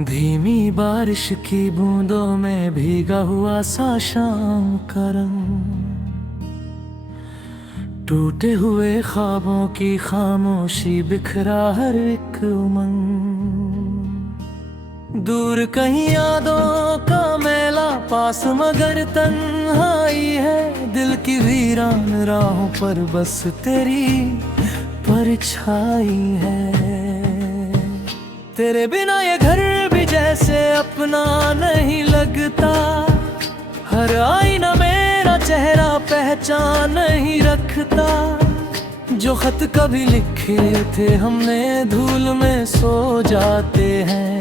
धीमी बारिश की बूंदों में भीगा हुआ सा शाम का रंग, टूटे हुए ख्वाबों की खामोशी, बिखरा हर एक उमंग। दूर कहीं यादों का मेला, पास मगर तन्हाई है। दिल की वीरान राहों पर बस तेरी परछाई है। तेरे बिना ये घर भी जैसे अपना नहीं लगता। हर आईना मेरा चेहरा पहचान नहीं रखता। जो खत कभी लिखे थे हमने धूल में सो जाते हैं।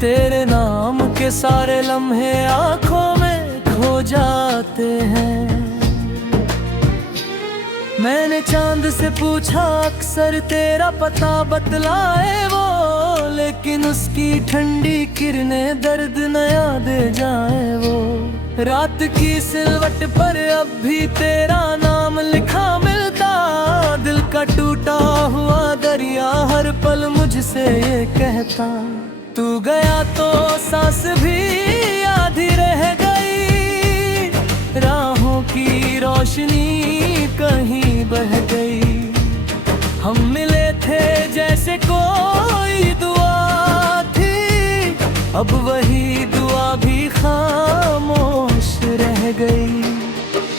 तेरे नाम के सारे लम्हे आंखों में खो जाते हैं। मैंने चांद से पूछा अक्सर तेरा पता बतलाए वो, लेकिन उसकी ठंडी किरणें दर्द नया दे जाए वो। रात की सिलवट पर अब भी तेरा नाम लिखा मिलता। दिल का टूटा हुआ दरिया हर पल मुझसे ये कहता। तू गया तो सांस भी आधी रह गई। राहों की रोशनी कहीं बह गई। हम मिले थे जैसे कोई दुआ थी। अब वही दुआ भी खामोश रह गई।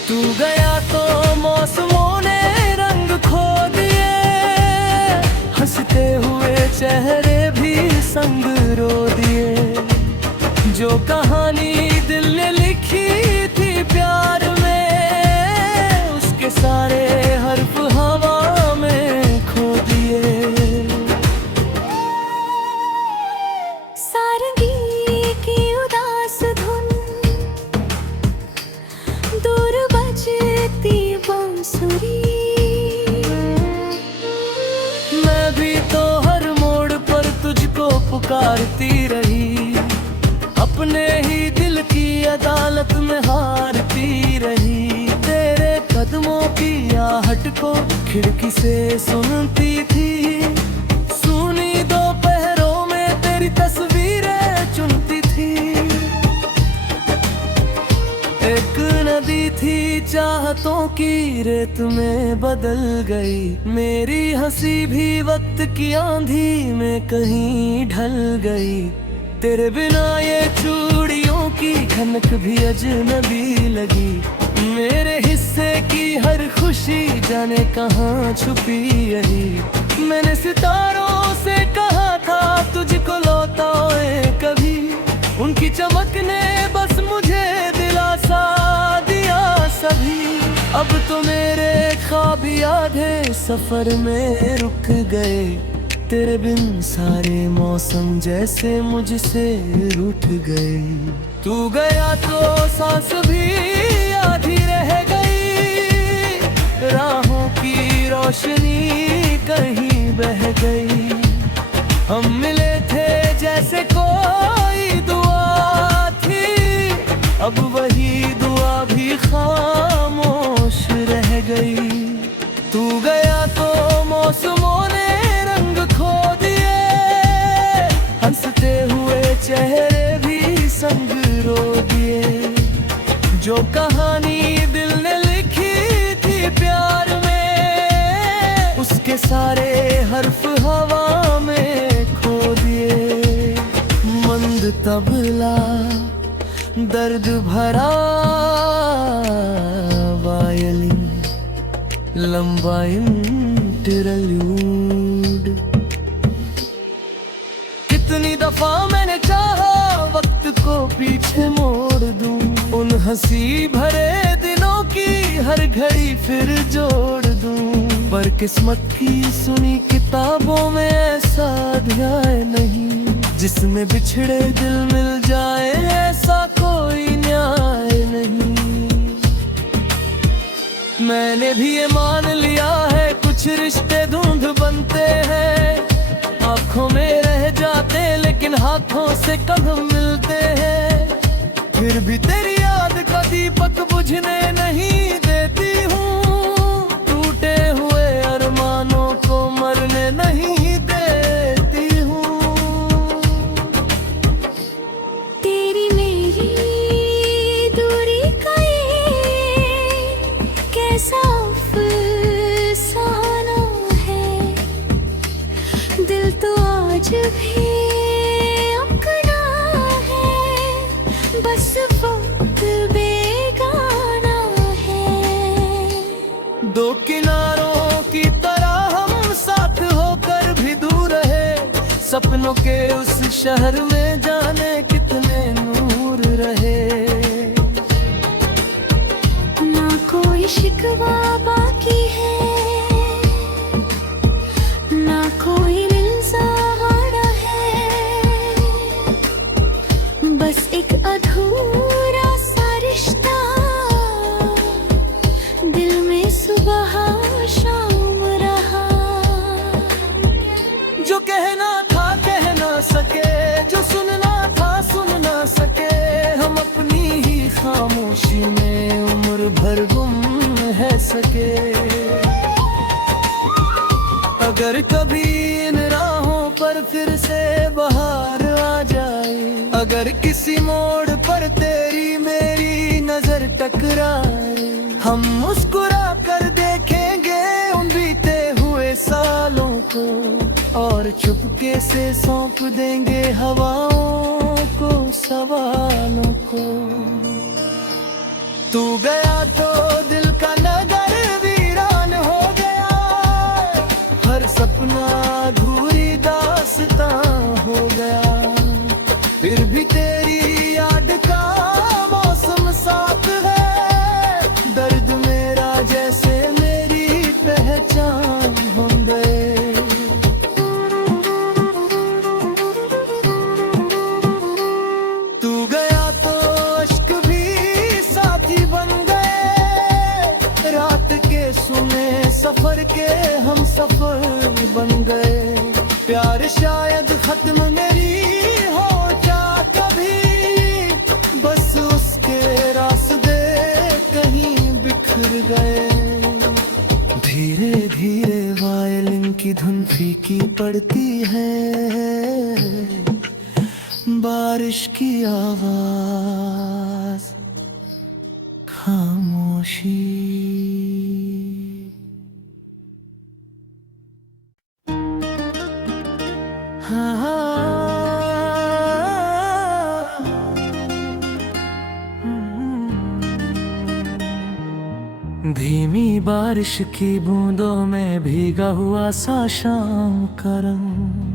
तू गया तो मौसमों ने रंग खो दिए। हंसते हुए चेहरे भी संग रो दिए। जो कहानी दिल ने लिखी थी प्यार में, उसके सारे हर्फ हवा में खो दिए। सारंगी की उदास धुन, दूर बजती बांसुरी। मैं भी तो हर मोड़ पर तुझको पुकारती रही। अपने ही दिल की अदालत में हारती रही। तेरे कदमों की आहट को खिड़की से सुनती थी। सुनी दोपहरों में तेरी तस्वीरें चुनती थी। एक नदी थी चाहतों की रेत में बदल गई। मेरी हंसी भी वक्त की आंधी में कहीं ढल गई। तेरे बिना ये चूड़ियों की खनक भी अजनबी लगी। मेरे हिस्से की हर खुशी जाने कहाँ छुपी यही। मैंने सितारों से कहा था तुझको लौटाए कभी। उनकी चमक ने बस मुझे दिलासा दिया सभी। अब तो मेरे ख्वाब आधे सफर में रुक गए। तेरे बिन सारे मौसम जैसे मुझसे रूठ गए। तू गया तो सांस भी आधी रह गई। राहों की रोशनी कहीं बह गई। हम मिले थे जैसे कोई दुआ थी। अब वही दुआ भी खामोश रह गई। तू गया तो मौसमों ने खो दिए। हंसते हुए चेहरे भी संग रो दिए। जो कहानी दिल ने लिखी थी प्यार में, उसके सारे हर्फ हवा में खो दिए। मंद तबला दर्द भरा वायलिन, लंबा इंटरल्यूड। कितनी दफा मैंने चाहा वक्त को पीछे मोड़ दूं। उन हंसी भरे दिनों की हर घड़ी फिर जोड़ दूं। पर किस्मत की सुनी किताबों में ऐसा अध्याय नहीं, जिसमें बिछड़े दिल मिल जाए ऐसा कोई न्याय नहीं। मैंने भी ये मान लिया है कुछ रिश्ते धुंध बनते हैं। आँखों में रह जाते लेकिन हाथों से कदम मिलते हैं। फिर भी तेरी याद का दीपक बुझने नहीं देती भी अपना है, बस वक्त बेगाना है। दो किनारों की तरह हम साथ होकर भी दूर रहे, सपनों के उस शहर में जाने कितने नूर रहे। ना कोई शिकवा बाकी है, ना कोई मिलना है, बस एक अधूरा सा रिश्ता दिल में सुबह शाम रहा। जो कहना था कह ना सके, जो सुनना था सुन ना सके, हम अपनी ही खामोशी में उम्र भर गुम है सके। अगर कभी इन राहों पर फिर से बहार आ जाए, अगर किसी मोड़ पर तेरी मेरी नजर टकराए, हम मुस्कुरा कर देखेंगे उन बीते हुए सालों को, और चुपके से सौंप देंगे हवाओं को सवालों को। तू गया तो दिल का नगर वीरान हो गया, हर सपना अधूरी दास्तां हो गया। फिर भी तेरी याद का मौसम साथ है, दर्द मेरा जैसे मेरी पहचान हो गए। तू गया तो अश्क भी साथी बन गए, रात के सुने सफर के हम सफर बन गए। प्यार शायद खत्म मेरी हो जा कभी, बस उसके रास्ते कहीं बिखर गए। धीरे धीरे वायलिन की धुन फीकी पड़ती है, बारिश की आवाज खामोशी। धीमी बारिश की बूंदों में भीगा हुआ सा शाम का रंग,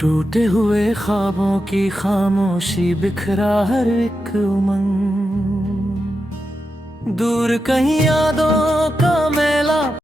टूटे हुए ख्वाबों की खामोशी, बिखरा हर एक उमंग। दूर कहीं यादों